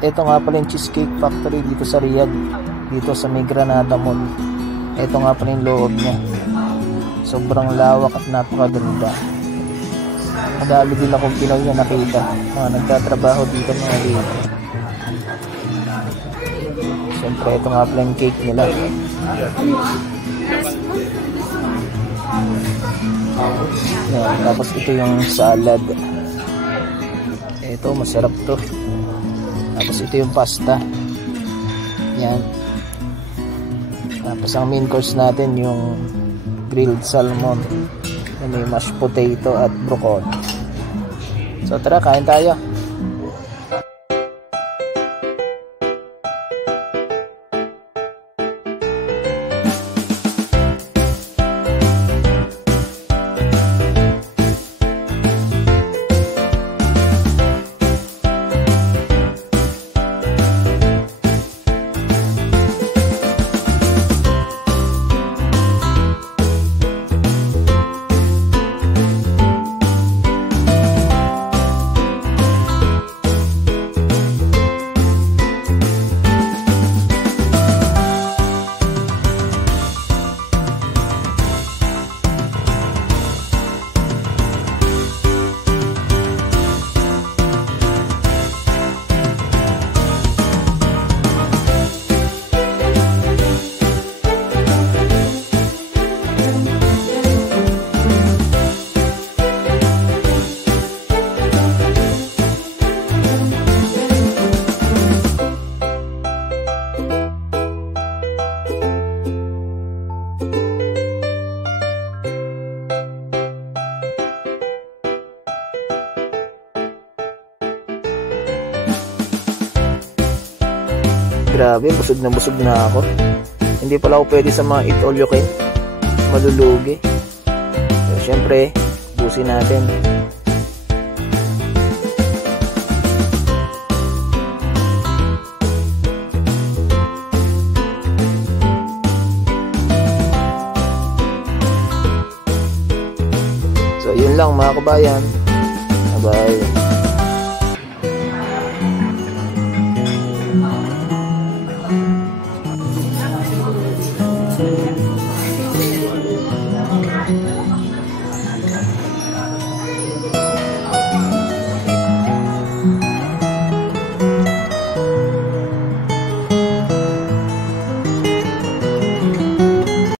ito nga pala yung Cheesecake Factory dito sa Riyadh, dito sa may Granada Mall. Ito nga pala yung loob niya. Sobrang lawak at napakaganda. Madami din akong Pinoy na nakita, mga nagtatrabaho dito mga dito. Siyempre ito nga pala yung cake nila. Yan, tapos ito yung salad. Ito masarap to. Tapos ito yung pasta. Yan. Tapos ang main course natin yung grilled salmon. May mashed potato at broccoli. So tara, kain tayo. Grabe, busog na ako. Hindi pala ako pwede sa mga eat all you can. Malulugi. So, syempre, busin natin. So, yun lang mga kabayan. Bye-bye.